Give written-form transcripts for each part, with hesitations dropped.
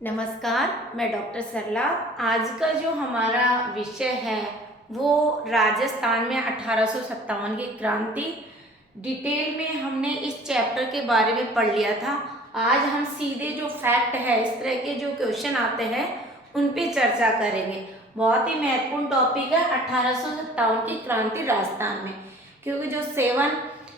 नमस्कार, मैं डॉक्टर सरला। आज का जो हमारा विषय है वो राजस्थान में 1857 की क्रांति। डिटेल में हमने इस चैप्टर के बारे में पढ़ लिया था। आज हम सीधे जो फैक्ट है, इस तरह के जो क्वेश्चन आते हैं उन पे चर्चा करेंगे। बहुत ही महत्वपूर्ण टॉपिक है 1857 की क्रांति राजस्थान में, क्योंकि जो 7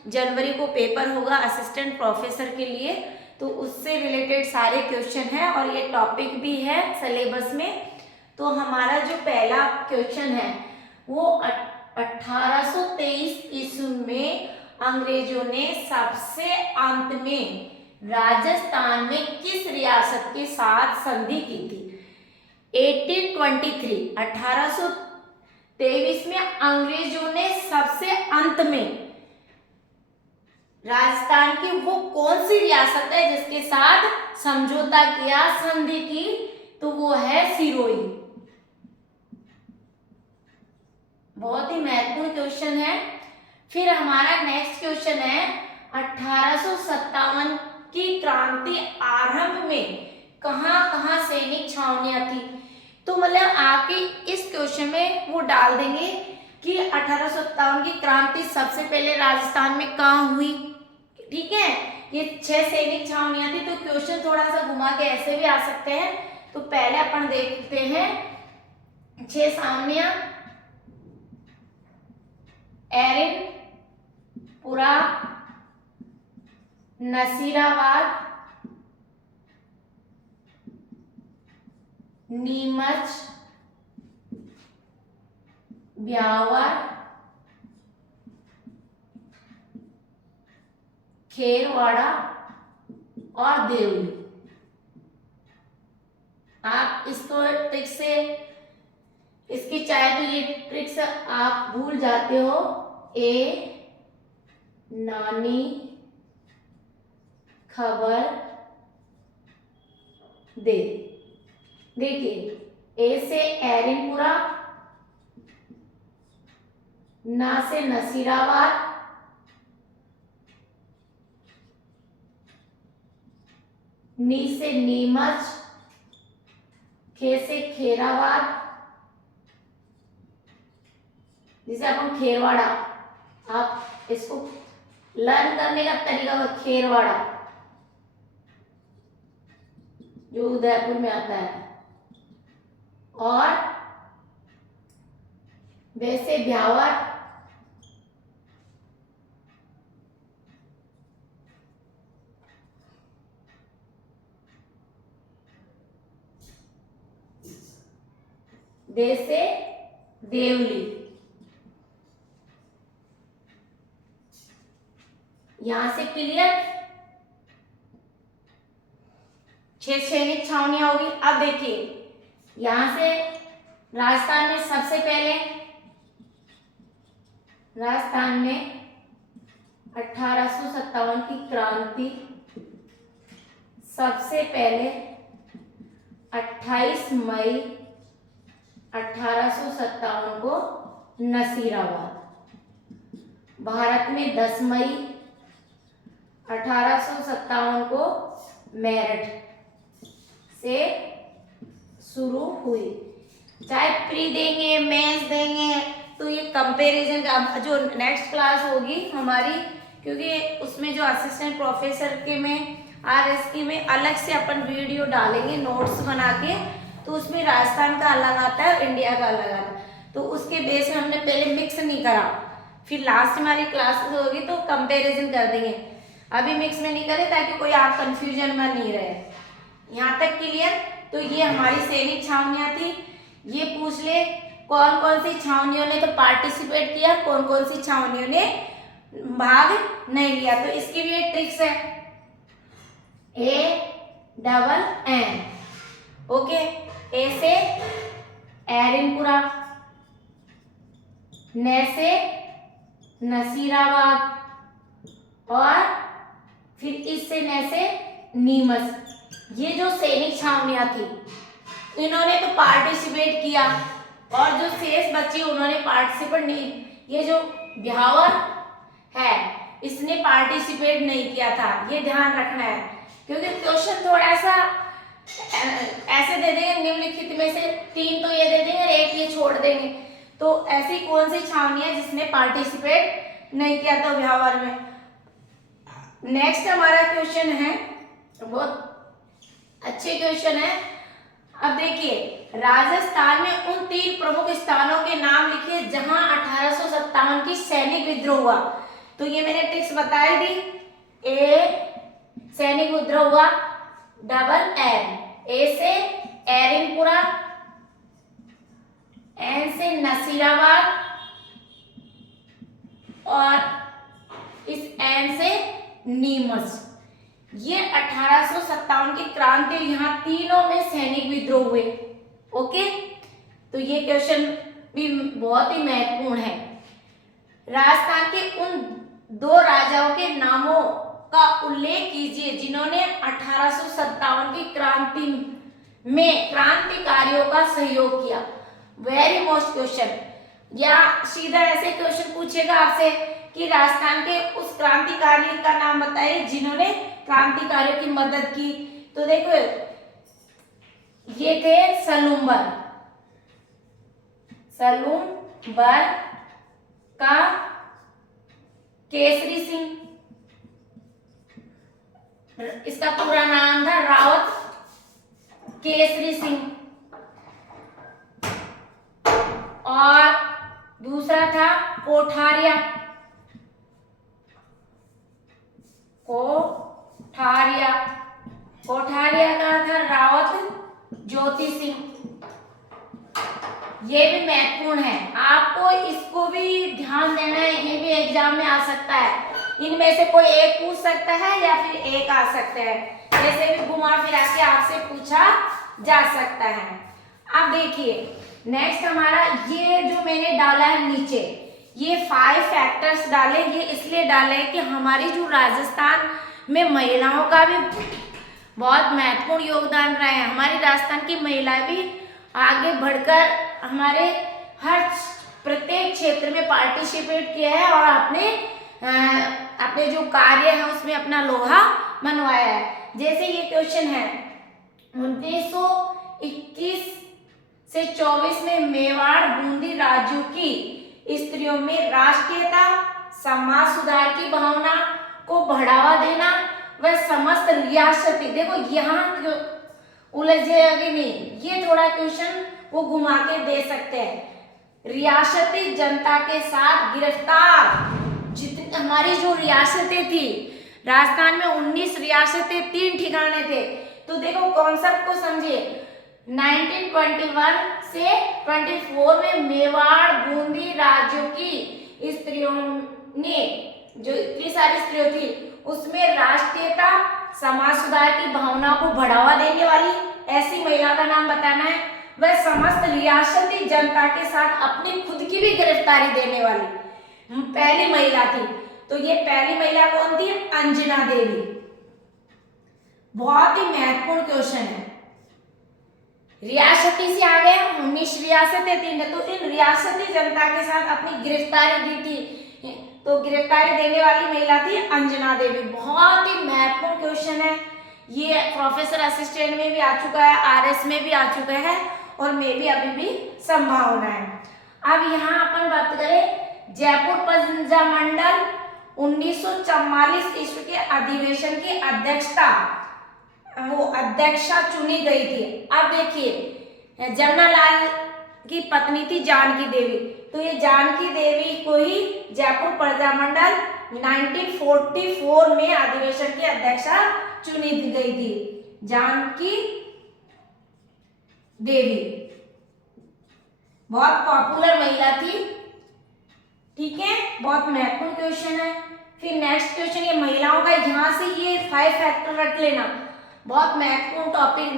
जनवरी को पेपर होगा असिस्टेंट प्रोफेसर के लिए, तो उससे रिलेटेड सारे क्वेश्चन हैं और ये टॉपिक भी है सिलेबस में। तो हमारा जो पहला क्वेश्चन है वो 1823 ईस्वी में अंग्रेजों ने सबसे अंत में राजस्थान में किस रियासत के साथ संधि की थी? 1823 में अंग्रेजों ने सबसे अंत में राजस्थान की वो कौन सी रियासत है जिसके साथ समझौता किया, संधि की? तो वो है सिरोही। बहुत ही महत्वपूर्ण क्वेश्चन है। फिर हमारा नेक्स्ट क्वेश्चन है 1857 की क्रांति आरंभ में कहां कहां सैनिक छावनियां थी? तो मतलब आपके इस क्वेश्चन में वो डाल देंगे कि 1857 की क्रांति सबसे पहले राजस्थान में कहां हुई। ठीक है, ये 6 सैनिक छावनियां थी। तो क्वेश्चन थोड़ा सा घुमा के ऐसे भी आ सकते हैं। तो पहले अपन देखते हैं 6 छावनियां: एरिनपुरा, नसीराबाद, नीमच, ब्यावर, खेरवाड़ा और देवली। आप इसको ट्रिक से, इसकी चाहे तो ये ट्रिक्स आप भूल जाते हो। ए नानी खबर दे। देखिए, ए से एरिनपुरा, ना से नसीराबाद, नी से नीमच, खे से खेराबाद, जिसे अपन खेरवाड़ा, आप इसको लर्न करने का तरीका है खेरवाड़ा, जो उदयपुर में आता है, और वैसे ब्यावर, दे से देवली। यहां से क्लियर? 6 सैनिक छावनियां होगी। अब देखिए, यहां से राजस्थान में सबसे पहले, राजस्थान में 1857 की क्रांति सबसे पहले 28 मई 1857 को नसीराबाद, भारत में 10 मई 1857 को मेरठ से शुरू हुई। चाहे प्री देंगे, मेंस देंगे, तो ये कंपैरिजन का जो नेक्स्ट क्लास होगी हमारी, क्योंकि उसमें जो असिस्टेंट प्रोफेसर के में RSK में अलग से अपन वीडियो डालेंगे नोट्स बना के, तो उसमें राजस्थान का अलग आता है और इंडिया का अलग आता है। तो उसके बेस में हमने पहले मिक्स नहीं करा, फिर लास्ट में हमारी क्लासेस होगी तो कंपैरिजन कर देंगे। अभी मिक्स में नहीं करे ताकि कोई आप कंफ्यूजन में नहीं रहे। यहाँ तक क्लियर? तो ये हमारी सैनिक छावनियां थी। ये पूछ ले कौन कौन सी छावनियों ने तो पार्टिसिपेट किया, कौन कौन सी छावनियों ने भाग नहीं लिया। तो इसकी भी एक ट्रिक्स है, ANN। ओके, ए से एरिनपुरा, न से नसीराबाद, और फिर इससे न से नीमच। ये जो सैनिक छावनियां थी इन्होंने तो पार्टिसिपेट किया, और जो शेष बच्चे उन्होंने पार्टिसिपेट नहीं। ये जो ब्यावर है इसने पार्टिसिपेट नहीं किया था, ये ध्यान रखना है, क्योंकि क्वेश्चन थोड़ा सा ऐसे दे देंगे निम्नलिखित में से 3 तो ये दे देंगे और 1 ये छोड़ देंगे। तो ऐसी कौन सी छावनी है जिसने पार्टिसिपेट नहीं किया था ब्यावर में। नेक्स्ट हमारा क्वेश्चन है, बहुत अच्छे क्वेश्चन है। अब देखिए, राजस्थान में उन 3 प्रमुख स्थानों के नाम लिखिए जहां 1857 की सैनिक विद्रोह हुआ। तो ये मैंने ट्रिक्स बताई दी। ए सैनिक विद्रोह हुआ, डबल एन, ए से एरिनपुरा, एन से नसीराबाद और इस एन से नीमच। ये 1857 की क्रांति, यहाँ तीनों में सैनिक विद्रोह हुए। ओके, तो ये क्वेश्चन भी बहुत ही महत्वपूर्ण है। राजस्थान के उन 2 राजाओं के नामों का उल्लेख कीजिए जिन्होंने 1857 की क्रांति में क्रांतिकारियों का सहयोग किया। वेरी मोस्ट क्वेश्चन, या सीधा ऐसे क्वेश्चन पूछेगा आपसे कि राजस्थान के उस क्रांतिकारी का नाम बताइए जिन्होंने क्रांतिकारियों की मदद की। तो देखो, ये थे सलूम्बर का केसरी सिंह, इसका पूरा नाम था रावत केसरी सिंह, और दूसरा था कोठारिया का था रावत ज्योति सिंह। ये भी महत्वपूर्ण है, आपको इसको भी ध्यान देना है, ये भी एग्जाम में आ सकता है। इनमें से कोई एक पूछ सकता है या फिर एक आ सकता है, जैसे भी घुमा फिरा के आपसे पूछा जा सकता है। अब देखिए, नेक्स्ट हमारा ये जो मैंने डाला है नीचे, ये 5 फैक्टर्स डाले। ये इसलिए डाले कि हमारी जो राजस्थान में महिलाओं का भी बहुत महत्वपूर्ण योगदान रहा है। हमारी राजस्थान की महिलाएं भी आगे बढ़कर हमारे हर प्रत्येक क्षेत्र में पार्टिसिपेट किया है और अपने जो कार्य है उसमें अपना लोहा मनवाया है। जैसे ये क्वेश्चन है, 1921 से 24 में मेवाड़ बूंदी राज्यों की स्त्रियों में राष्ट्रीयता, समाज सुधार की भावना को बढ़ावा देना व समस्त रियासती, देखो यहाँ उलझेगी नहीं, ये थोड़ा क्वेश्चन वो घुमा के दे सकते हैं। रियासती जनता के साथ गिरफ्तार जितनी हमारी जो रियासतें थी, राजस्थान में 19 रियासतें, 3 ठिकाने थे। तो देखो कॉन्सेप्ट को समझिए, 1921 से 24 में मेवाड़ बूंदी राज्यों की स्त्रियों ने, जो इतनी सारी स्त्रियों थी, उसमें राष्ट्रीयता, समाज सुधार की भावना को बढ़ावा देने वाली ऐसी महिला का नाम बताना है। वह समस्त रियासती जनता के साथ अपनी खुद की भी गिरफ्तारी देने वाली पहली महिला थी। तो ये पहली महिला कौन थी? अंजना देवी। बहुत ही महत्वपूर्ण क्वेश्चन है। रियासती से आ गया, 19 रियासतें 3, तो इन रियासती जनता के साथ अपनी गिरफ्तारी दी थी, तो गिरफ्तारी देने वाली महिला थी अंजना देवी। बहुत ही महत्वपूर्ण क्वेश्चन है ये, प्रोफेसर असिस्टेंट में भी आ चुका है, आरएस में भी आ चुका है और में भी अभी भी संभावना है। अब यहाँ अपन बात करें जयपुर प्रजा मंडल 1944 ईस्वी के अधिवेशन की अध्यक्षा चुनी गई थी। अब देखिए, जमनालाल की पत्नी थी जानकी देवी, तो ये जानकी देवी को ही जयपुर प्रजा मंडल 1944 में अधिवेशन की अध्यक्षा चुनी गई थी, जानकी देवी। बहुत पॉपुलर महिला थी, ठीक है, बहुत महत्वपूर्ण क्वेश्चन है। फिर नेक्स्ट क्वेश्चन, ये महिलाओं का, यहाँ से ये 5 फैक्टर रख लेना, बहुत महत्वपूर्ण टॉपिक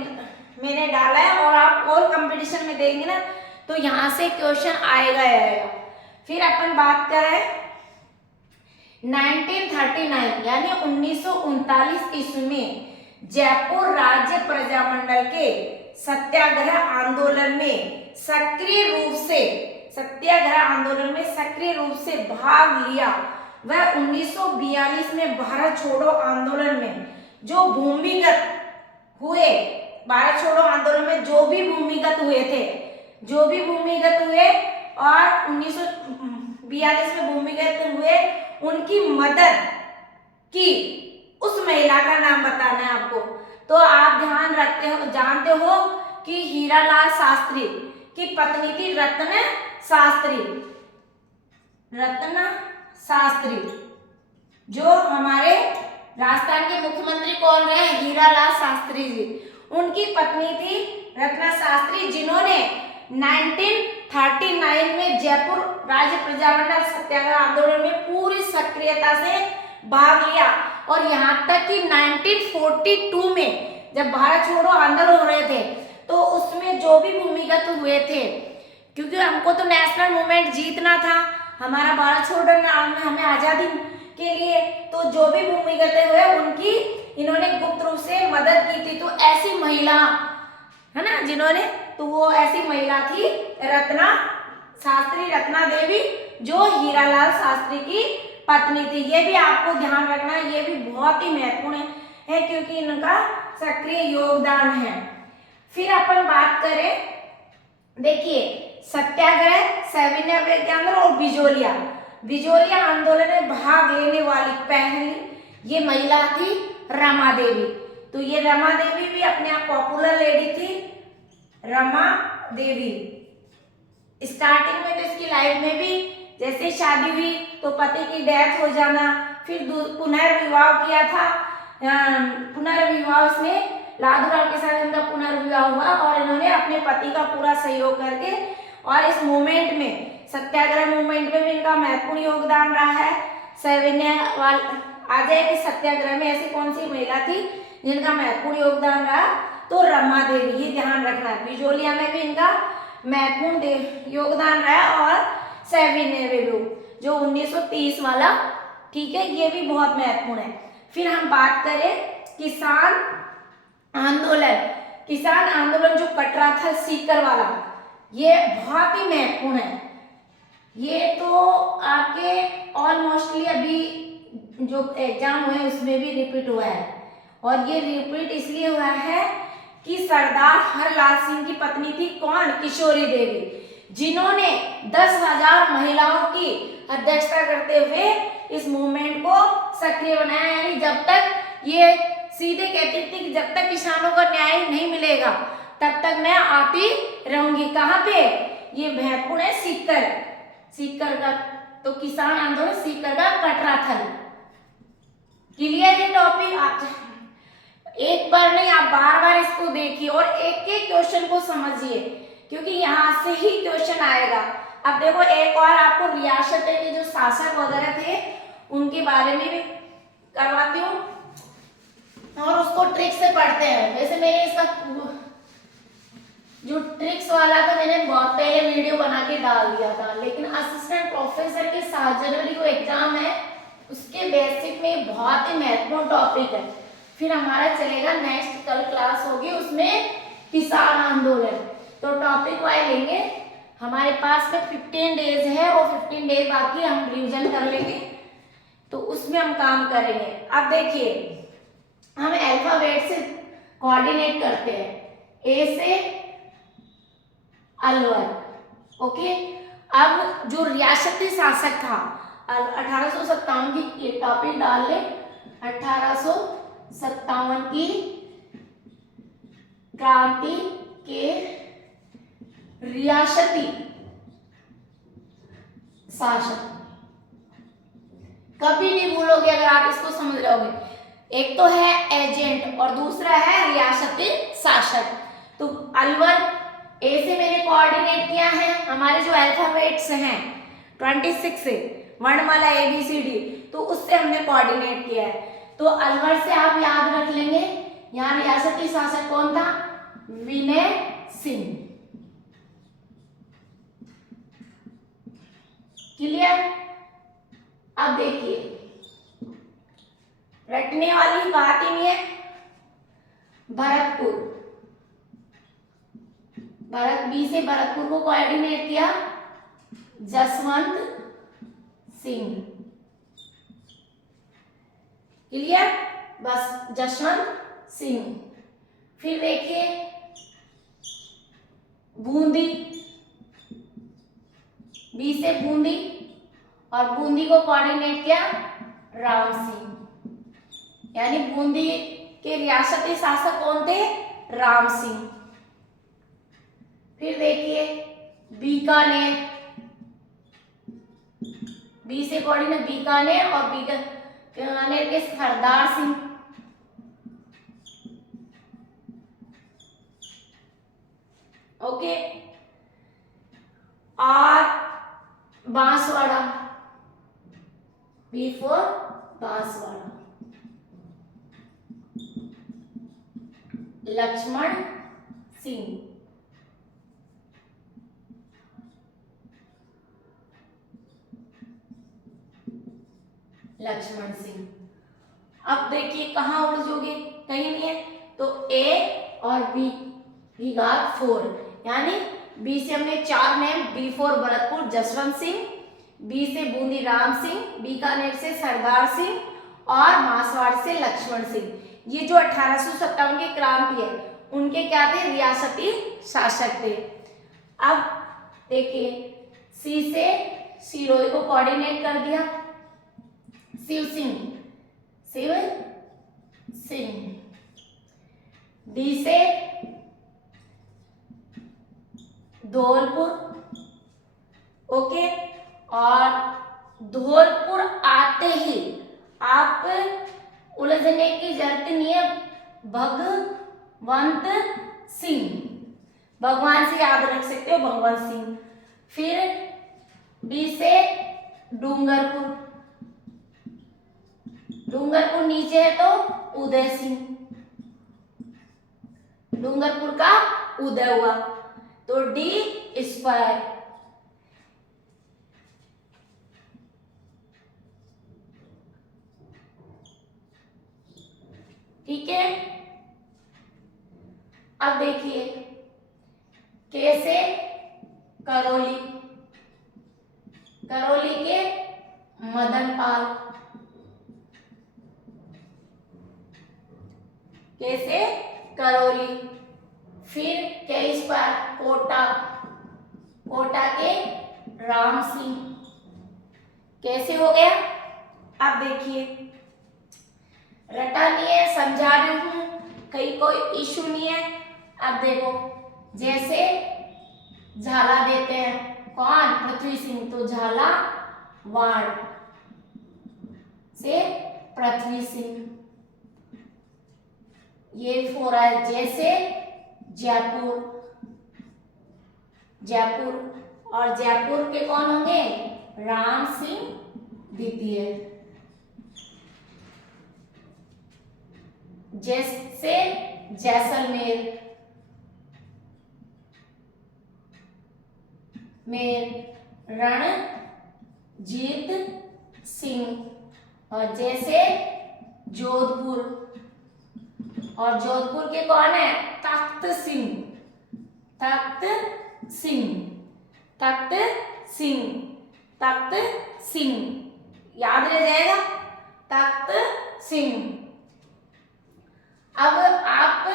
मैंने डाला है और आप और कंपटीशन में देंगे ना तो यहाँ से क्वेश्चन आएगा। फिर अपन बात करें 1939 यानी 1939 ईस्वी में जयपुर राज्य प्रजामंडल के सत्याग्रह आंदोलन में सक्रिय रूप से भाग लिया। वह 1942 में भारत छोड़ो आंदोलन में जो भूमिगत हुए भारत छोड़ो आंदोलन में जो भी भूमिगत हुए और 1942 में भूमिगत हुए, उनकी मदद की उस महिला का नाम बताना है आपको। तो आप ध्यान रखते हो, जानते हो कि हीरालाल शास्त्री की पत्नी थी रत्न शास्त्री। जो हमारे राजस्थान के मुख्यमंत्री कौन रहे? हीरालाल शास्त्री जी। उनकी पत्नी थी रत्ना शास्त्री, जिन्होंने 1939 में जयपुर राज्य प्रजामंडल सत्याग्रह आंदोलन में पूरी सक्रियता से भाग लिया, और यहाँ तक कि 1942 में जब भारत छोड़ो आंदोलन हो रहे थे तो उसमें जो भी भूमिगत हुए थे, क्योंकि हमको तो नेशनल मूवमेंट जीतना था, हमारा भारत छोड़ो आंदोलन हमें आजादी के लिए, तो जो भी भूमिगत हुए उनकी इन्होंने गुप्त रूप से मदद की थी। तो ऐसी महिला है ना जिन्होंने, तो वो ऐसी महिला थी रत्ना देवी, जो हीरालाल शास्त्री की पत्नी थी। ये भी आपको ध्यान रखना है, ये भी बहुत ही महत्वपूर्ण है क्योंकि इनका सक्रिय योगदान है। फिर अपन बात करें, देखिए सत्याग्रह, सविनय विवेकानंद और बिजोलिया आंदोलन में भाग लेने वाली पहली ये महिला थी रमा देवी। तो ये रमा देवी भी अपने आप पॉपुलर लेडी थी, रमा देवी। स्टार्टिंग में तो इसकी लाइफ में भी जैसे शादी हुई तो पति की डेथ हो जाना, फिर पुनर्विवाह किया था, पुनर्विवाह इसने लादूराम के साथ इनका पुनर्विवाह हुआ, और इन्होंने अपने पति का पूरा सहयोग करके, और इस मूवमेंट में सत्याग्रह मूवमेंट में भी इनका महत्वपूर्ण योगदान रहा है। आ जाए कि सत्याग्रह में ऐसी कौन सी महिला थी जिनका महत्वपूर्ण योगदान रहा, तो रमा देवी, ये ध्यान रखना है। बिजोलिया में भी इनका महत्वपूर्ण योगदान रहा, और सविनय विवेकानंद जो 1930 वाला, ठीक है, ये भी बहुत महत्वपूर्ण है। फिर हम बात करें किसान आंदोलन जो कटरा था सीकर वाला, ये बहुत ही महत्वपूर्ण है। ये तो आपके ऑलमोस्टली अभी जो एग्जाम हुए उसमें भी रिपीट हुआ है, और ये रिपीट इसलिए हुआ है कि सरदार हरलाल सिंह की पत्नी थी कौन? किशोरी देवी, जिन्होंने 10,000 महिलाओं की अध्यक्षता करते हुए इस मूवमेंट को सक्रिय बनाया। यानी जब तक ये सीधे कहती थी कि जब तक किसानों को न्याय नहीं मिलेगा तब तक मैं आती रहूंगी। कहाँ पे? ये महत्वपूर्ण है, सीकर का, तो किसान आंदोलन सीकर का कटरा था। क्लियर ये टॉपिक? आप एक बार नहीं, आप बार बार इसको देखिए और एक एक क्वेश्चन को समझिए, क्योंकि यहाँ से ही क्वेश्चन आएगा। अब देखो एक और आपको रियासत के जो शासक वगैरह थे उनके बारे में भी करवाती हूँ, और उसको ट्रिक से पढ़ते हैं। वैसे मैंने इसका जो ट्रिक्स वाला था मैंने बहुत पहले वीडियो बना के डाल दिया था, लेकिन असिस्टेंट प्रोफेसर के 7 जनवरी को एग्जाम है, उसके बेसिक में बहुत ही महत्वपूर्ण टॉपिक है। फिर हमारा चलेगा नेक्स्ट, कल क्लास होगी उसमें किसान आंदोलन, तो टॉपिक वाइज लेंगे। हमारे पास में 15 डेज है, और 15 डेज बाकी हम रिवीजन कर लेंगे, तो उसमें हम काम करेंगे। अब देखिए हम अल्फाबेट से कोऑर्डिनेट करते हैं, ए से अलवर, ओके। अब जो रियासती शासक था 1857 की टॉपिक डाल ले, 1857 की क्रांति के रियासती शासक, कभी नहीं भूलोगे अगर आप इसको समझ लोगे। एक तो है एजेंट और दूसरा है रियासती शासक। तो अलवर ए से मैंने कोऑर्डिनेट किया है, हमारे जो अल्फाबेट्स हैं 26 से वर्णमाला ABCD, तो उससे हमने कोऑर्डिनेट किया है। तो अलवर से आप याद रख लेंगे, यहाँ रियासती शासक कौन था? विनय सिंह। क्लियर? अब देखिए रटने वाली बात ही नहीं है। भरत बी से भरतपुर को कोऑर्डिनेट किया जसवंत सिंह। क्लियर? बस जसवंत सिंह। फिर देखिए बूंदी, बी से बूंदी, और बूंदी को कोऑर्डिनेट किया राम सिंह, यानी बूंदी के रियासती शासक कौन थे? राम सिंह। फिर देखिए बीकानेर, बी से कोऑर्डिनेट बीकानेर, और बीकानेर के सरदार सिंह। ओके, और बांसवाड़ा, बी फॉर बांसवाड़ा, लक्ष्मण सिंह। लक्ष्मण सिंह। अब देखिए कहाँ उलझोगे, कहीं नहीं है, तो ए और बी, वी गॉट 4, यानी बी से हमने 4 name, B for Bharatpur Jaswant Singh, B से बूंदी राम सिंह, बीकानेर से सरदार सिंह, और मासवाड़ से लक्ष्मण सिंह। ये जो 1857 की क्रांति है, उनके क्या थे? रियासती शासक थे। अब देखिए सी से सिरोही को कोऑर्डिनेट कर दिया, शिव सिंह, शिव सिंह। डी से धौलपुर, ओके, और धौलपुर आते ही आप उलझने की जरूरत नहीं है, भगवंत सिंह, भगवान से याद रख सकते हो, भगवंत सिंह। फिर बी से डूंगरपुर, डूंगरपुर नीचे है तो उदय सिंह, डूंगरपुर का उदय हुआ, तो डी स्क्वायर। ठीक है, अब देखिए के से करौली, करौली के मदनपाल, के से करौली। फिर के स्क्वायर कोटा, कोटा के राम सिंह। कैसे हो गया? अब देखिए रटा नहीं है, समझा रही हूं, कहीं कोई इशू नहीं है। अब देखो जैसे झाला देते हैं, कौन? पृथ्वी सिंह, तो झाला वाड़ से पृथ्वी सिंह। ये 4 है, जैसे जयपुर, जयपुर, और जयपुर के कौन होंगे? राम सिंह द्वितीय। जैसे जैसलमेर, में रणजीत सिंह, और जैसे जोधपुर, और जोधपुर के कौन है? तख्त सिंह, तख्त सिंह, तख्त सिंह, तख्त सिंह, याद रह जाएगा, तख्त सिंह। अब आप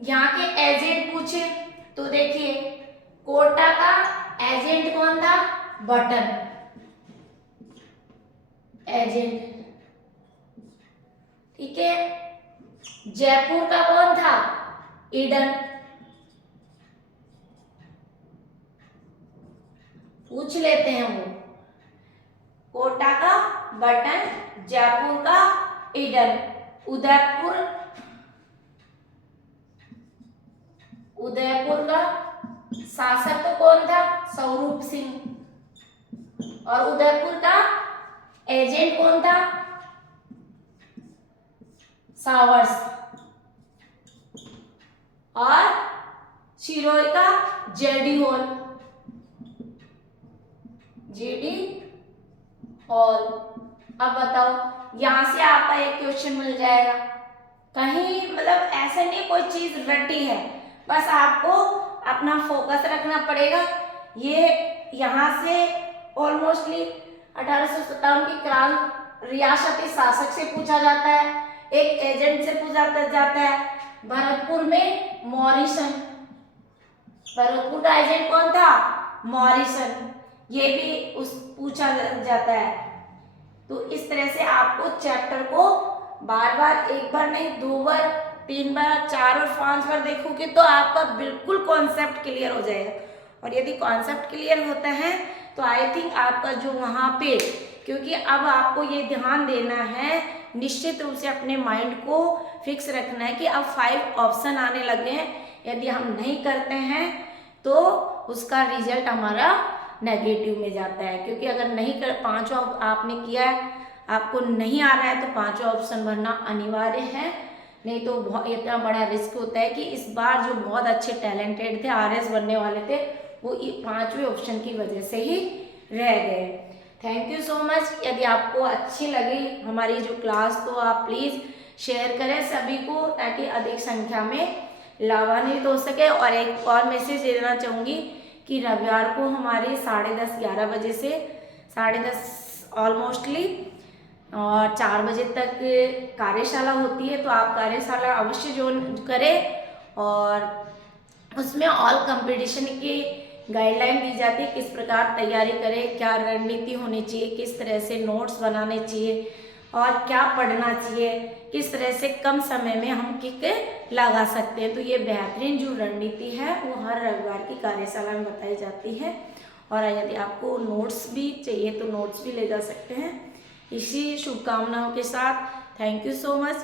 यहाँ के एजेंट पूछे तो देखिए कोटा का एजेंट कौन था? बटन एजेंट, ठीक है। जयपुर का कौन था? ईडन, पूछ लेते हैं वो। कोटा का बटन, जयपुर का ईडन, उदयपुर, उदयपुर का शासक तो कौन था? स्वरूप सिंह, और उदयपुर का एजेंट कौन था? सावर्स, और सिरोही का जेडी हॉल, जेडी हॉल। अब बताओ, यहां से आपका एक क्वेश्चन मिल जाएगा, कहीं मतलब ऐसे नहीं कोई चीज रटी है, बस आपको अपना फोकस रखना पड़ेगा। ये यहाँ से ऑलमोस्टली 1857 की क्रांति रियासती शासक से पूछा जाता है, एक एजेंट से पूछा जाता है, भरतपुर में मॉरिसन, भरतपुर का एजेंट कौन था? मॉरिसन, ये भी उस पूछा जाता है। तो इस तरह से आपको चैप्टर को बार बार, एक बार नहीं 2 बार, 3 बार, 4 और 5 बार देखोगे तो आपका बिल्कुल कॉन्सेप्ट क्लियर हो जाएगा। और यदि कॉन्सेप्ट क्लियर होता है तो आई थिंक आपका जो वहाँ पे, क्योंकि अब आपको ये ध्यान देना है, निश्चित रूप से अपने माइंड को फिक्स रखना है कि अब 5 ऑप्शन आने लगे हैं, यदि हम नहीं करते हैं तो उसका रिजल्ट हमारा नेगेटिव में जाता है। क्योंकि अगर नहीं कर, 5 आपने किया है, आपको नहीं आ रहा है तो 5 ऑप्शन भरना अनिवार्य है, नहीं तो बहुत इतना बड़ा रिस्क होता है कि इस बार जो बहुत अच्छे टैलेंटेड थे, RS बनने वाले थे, वो 5वें ऑप्शन की वजह से ही रह गए। Thank you so much. यदि आपको अच्छी लगी हमारी जो क्लास तो आप प्लीज़ शेयर करें सभी को, ताकि अधिक संख्या में लाभान्वित हो सके। और एक और मैसेज देना चाहूँगी कि रविवार को हमारे 10:30 11 बजे से 10:30 ऑलमोस्टली और 4 बजे तक कार्यशाला होती है, तो आप कार्यशाला अवश्य ज्वाइन करें। और उसमें ऑल कंपटीशन की गाइडलाइन दी जाती है, किस प्रकार तैयारी करें, क्या रणनीति होनी चाहिए, किस तरह से नोट्स बनाने चाहिए और क्या पढ़ना चाहिए, किस तरह से कम समय में हम किक लगा सकते हैं। तो ये बेहतरीन जो रणनीति है वो हर रविवार की कार्यशाला में बताई जाती है। और यदि आपको नोट्स भी चाहिए तो नोट्स भी ले जा सकते हैं। इसी शुभकामनाओं के साथ थैंक यू सो मच।